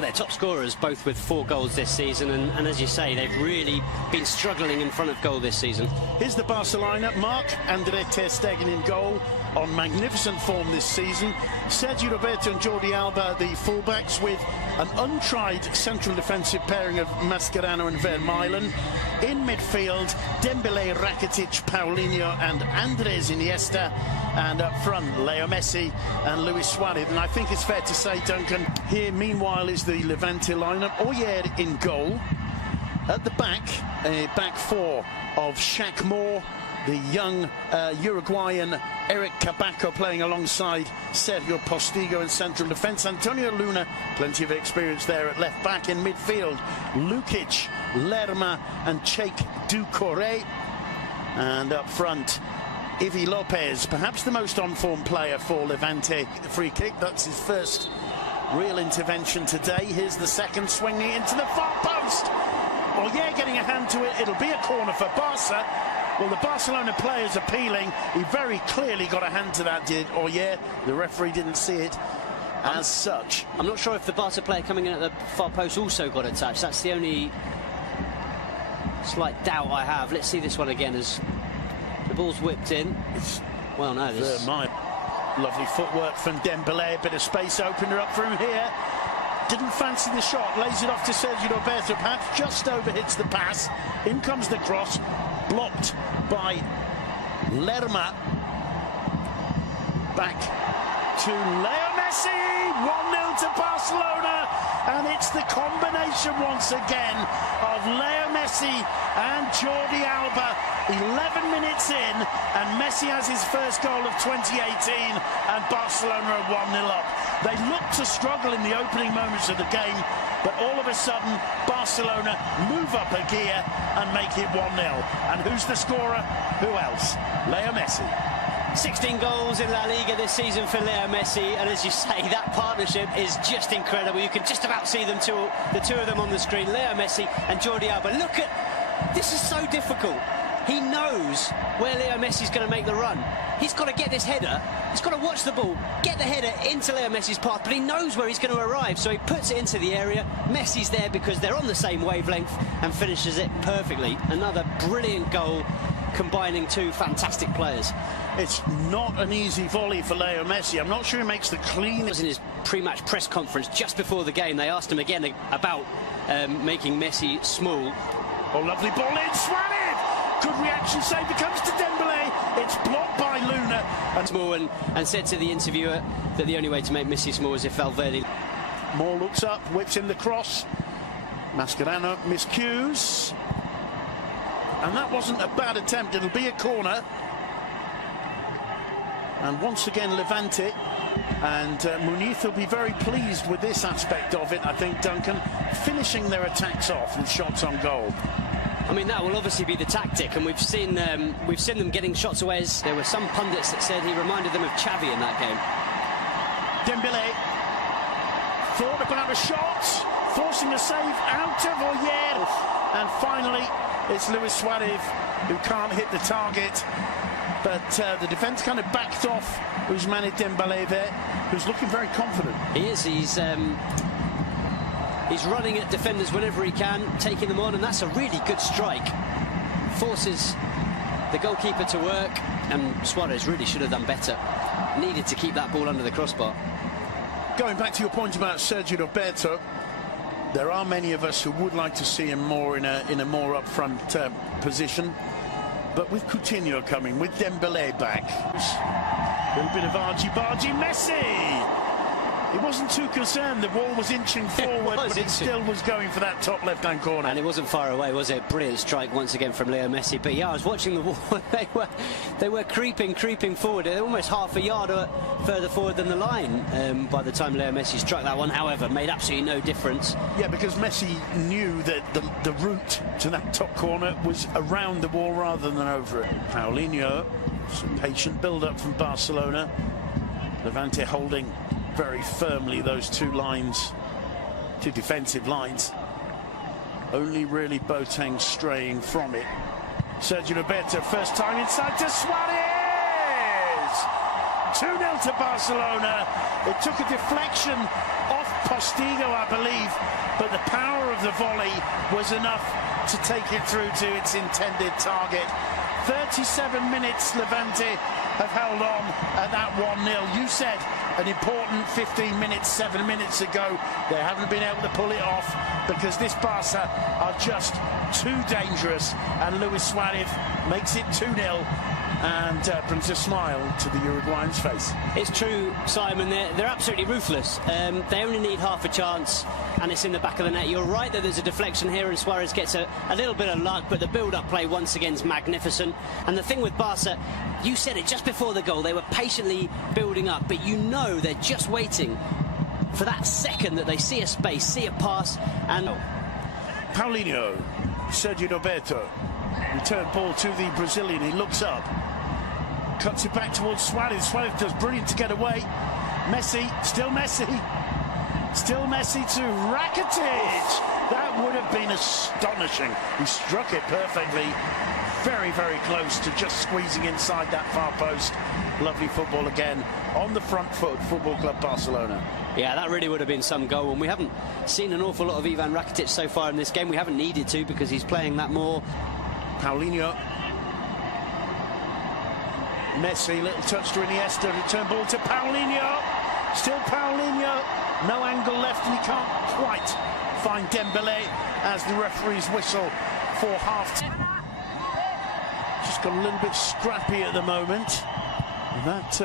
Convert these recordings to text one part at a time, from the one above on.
Well, they're top scorers, both with 4 goals this season, and as you say, they've really been struggling in front of goal this season. Here's the Barcelona. Marc-André ter Stegen in goal, on magnificent form this season. Sergio Roberto and Jordi Alba, the fullbacks, with an untried central defensive pairing of Mascherano and Vermaelen. In midfield, Dembélé, Rakitic, Paulinho and Andres Iniesta. And up front, Leo Messi and Luis Suarez. And I think it's fair to say, Duncan, here meanwhile is the Levante lineup. Oyer in goal. At the back, a back four of Shaq Moore, the young Uruguayan Eric Cabaco playing alongside Sergio Postigo in central defence. Antonio Luna, plenty of experience there at left back. In midfield, Lukic, Lerma and Cheikh Doucouré. And up front, Ivi Lopez, perhaps the most on-form player for Levante. Free kick, that's his first real intervention today. Here's the second, swinging it into the far post. Oyer getting a hand to it. It'll be a corner for Barca. Well, the Barcelona player's appealing. He very clearly got a hand to that, did Oyer. The referee didn't see it as such. I'm not sure if the Barca player coming in at the far post also got a touch. That's the only slight doubt I have. Let's see this one again as the ball's whipped in. Well, no, this... Lovely footwork from Dembélé. A bit of space opener up for him here. Didn't fancy the shot. Lays it off to Sergio Roberto. Perhaps just overhits the pass. In comes the cross. Blocked by Lerma. Back to Leo Messi. 1-0 to Barcelona. And it's the combination once again of Leo Messi and Jordi Alba. 11 minutes in, and Messi has his first goal of 2018, and Barcelona are 1-0 up. They looked to struggle in the opening moments of the game, but all of a sudden, Barcelona move up a gear and make it 1-0. And who's the scorer? Who else? Leo Messi. 16 goals in La Liga this season for Leo Messi, and as you say, that partnership is just incredible. You can just about see the two of them on the screen, Leo Messi and Jordi Alba. Look at, this is so difficult. He knows where Leo Messi's going to make the run. He's got to get this header. He's got to watch the ball, get the header into Leo Messi's path, but he knows where he's going to arrive, so he puts it into the area. Messi's there because they're on the same wavelength and finishes it perfectly. Another brilliant goal combining two fantastic players. It's not an easy volley for Leo Messi. I'm not sure he makes the cleanest. In his pre-match press conference just before the game, they asked him again about making Messi small. Oh, lovely ball in, Suarez! Good reaction save, it comes to Dembélé. It's blocked by Luna. Small and said to the interviewer that the only way to make Messi small is if Valverde. Moore looks up, whips in the cross. Mascherano miscues. And that wasn't a bad attempt. It'll be a corner. And once again, Levante. And Muniz will be very pleased with this aspect of it, I think, Duncan. Finishing their attacks off with shots on goal. I mean, that will obviously be the tactic, and we've seen them getting shots away. There were some pundits that said he reminded them of Xavi in that game. Dembélé thought about a shot, forcing a save out of Oyer. And finally, it's Luis Suarez who can't hit the target. But the defence kind of backed off Ousmane Dembélé there, who's looking very confident. He is. He's running at defenders whenever he can, taking them on, and that's a really good strike. Forces the goalkeeper to work, and Suarez really should have done better. Needed to keep that ball under the crossbar. Going back to your point about Sergio Roberto, there are many of us who would like to see him more in a more up-front position. But with Coutinho coming, with Dembélé back, a little bit of argy-bargy. Messi! He wasn't too concerned. The ball was inching forward, but he still was going for that top left-hand corner. And it wasn't far away, was it? Brilliant strike once again from Leo Messi. But yeah, I was watching the ball. They were creeping forward. They're almost half a yard further forward than the line by the time Leo Messi struck that one. However, made absolutely no difference. Yeah, because Messi knew that the route to that top corner was around the wall rather than over it. Paulinho, some patient build-up from Barcelona. Levante holding very firmly those two defensive lines. Only really Boateng straying from it. Sergio Roberto, first time inside to Suarez! 2-0 to Barcelona. It took a deflection off Postigo, I believe, but the power of the volley was enough to take it through to its intended target. 37 minutes Levante have held on at that 1-0. You said an important 15 minutes, 7 minutes ago. They haven't been able to pull it off because this Barca are just too dangerous, and Luis Suarez makes it 2-0 and brings a smile to the Uruguayan's face. It's true, Simon, they're absolutely ruthless. They only need half a chance and it's in the back of the net. You're right that there's a deflection here and Suarez gets a little bit of luck, but the build-up play once again is magnificent. And the thing with Barca, you said it just before the goal, they were patiently building up, but you know they're just waiting for that second that they see a space, see a pass, and... Paulinho, Sergio Roberto, return ball to the Brazilian, he looks up, cuts it back towards Suarez. Suarez does brilliant to get away. Messi, still Messi to Rakitic. That would have been astonishing. He struck it perfectly, very, very close to just squeezing inside that far post. Lovely football again on the front foot, Football Club Barcelona. Yeah, that really would have been some goal, and we haven't seen an awful lot of Ivan Rakitic so far in this game. We haven't needed to because he's playing that more. Paulinho, Messi, little touch to Iniesta, return ball to Paulinho, still Paulinho, no angle left and he can't quite find Dembele as the referee's whistle for half. Just got a little bit scrappy at the moment, and that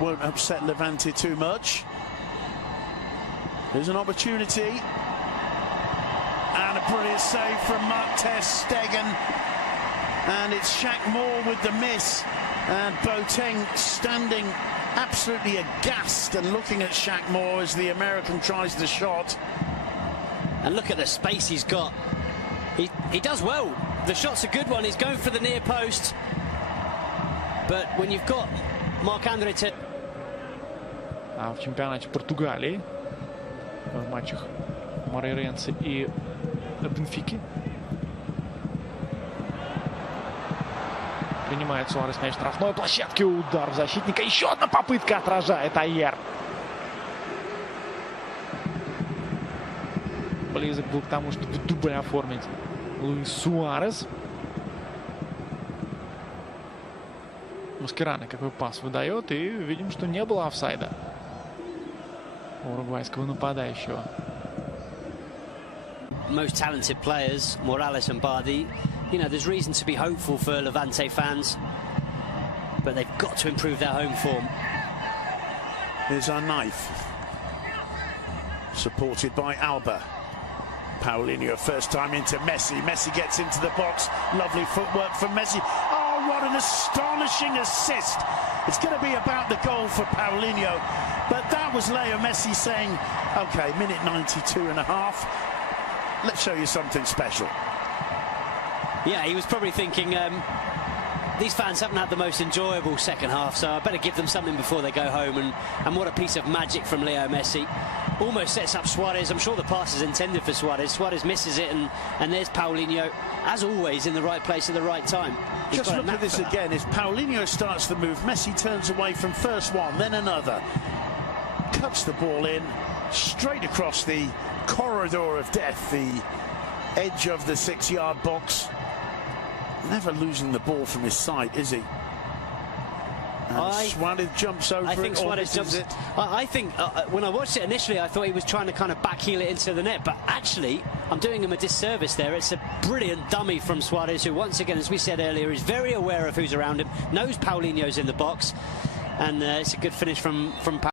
won't upset Levante too much. There's an opportunity, and a brilliant save from Mark ter Stegen, and it's Shaq Moore with the miss, and Boateng standing absolutely aghast and looking at Shaq Moore as the American tries the shot. And look at the space he's got. He does well. The shot's a good one. He's going for the near post, but when you've got Marc-André ter... А в чемпионате Португалии в матчах Морейренse и Бенфики принимает Суарес мяч в штрафной площадке, удар защитника, еще одна попытка, отражает Айер. Близок был к тому, чтобы дубль оформить Луис Суарес. Маскерано какой пас выдает, и видим, что не было офсайда у уругвайского нападающего. Most talented players, Morales and Bardi. You know, there's reason to be hopeful for Levante fans, but they've got to improve their home form. Here's our knife, supported by Alba. Paulinho, first time into Messi. Messi gets into the box. Lovely footwork from Messi. Oh, what an astonishing assist. It's going to be about the goal for Paulinho, but that was Leo Messi saying, OK, minute 92 and a half. Let's show you something special. Yeah, he was probably thinking, these fans haven't had the most enjoyable second half, so I better give them something before they go home. And what a piece of magic from Leo Messi. Almost sets up Suarez. I'm sure the pass is intended for Suarez. Suarez misses it, and there's Paulinho, as always, in the right place at the right time. Just look at this again. As Paulinho starts the move, Messi turns away from first one, then another. Cuts the ball in, straight across the corridor of death, the edge of the 6-yard box. Never losing the ball from his side, is he? Suarez jumps over. I think it, Suarez jumps it. I think when I watched it initially, I thought he was trying to kind of backheel it into the net, but actually, I'm doing him a disservice there. It's a brilliant dummy from Suarez, who once again, as we said earlier, is very aware of who's around him, knows Paulinho's in the box, and it's a good finish from Paulinho.